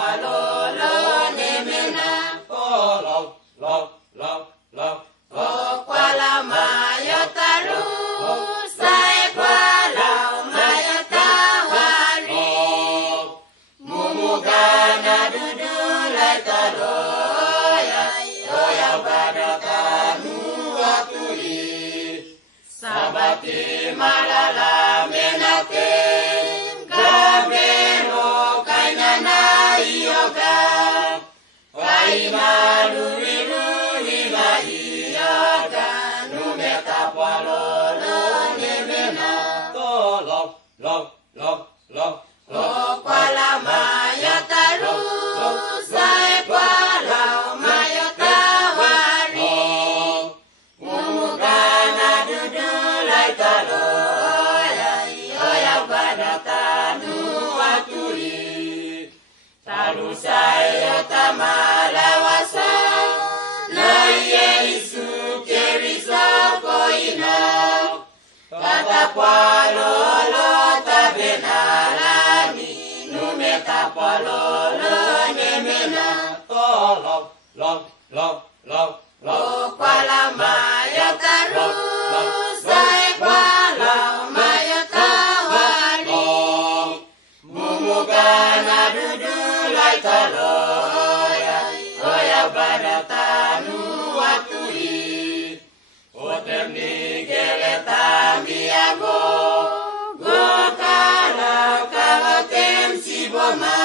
palolo nemena. O kwala mayotaru sai kwala mayotawari. Mumugana dudu laitaro ya badatanu aturi. Sabati malala menate gabreno kainana yoga. Kainalu saya tamalawasa na Yesu kerisa koina kata palolo tabenalani numeta palolo nemena lo kwala maya taru sai kwala maya tawari mumugana dudu laitalo ya badatanu waturi oterni geleta miago go kala kala tem siboma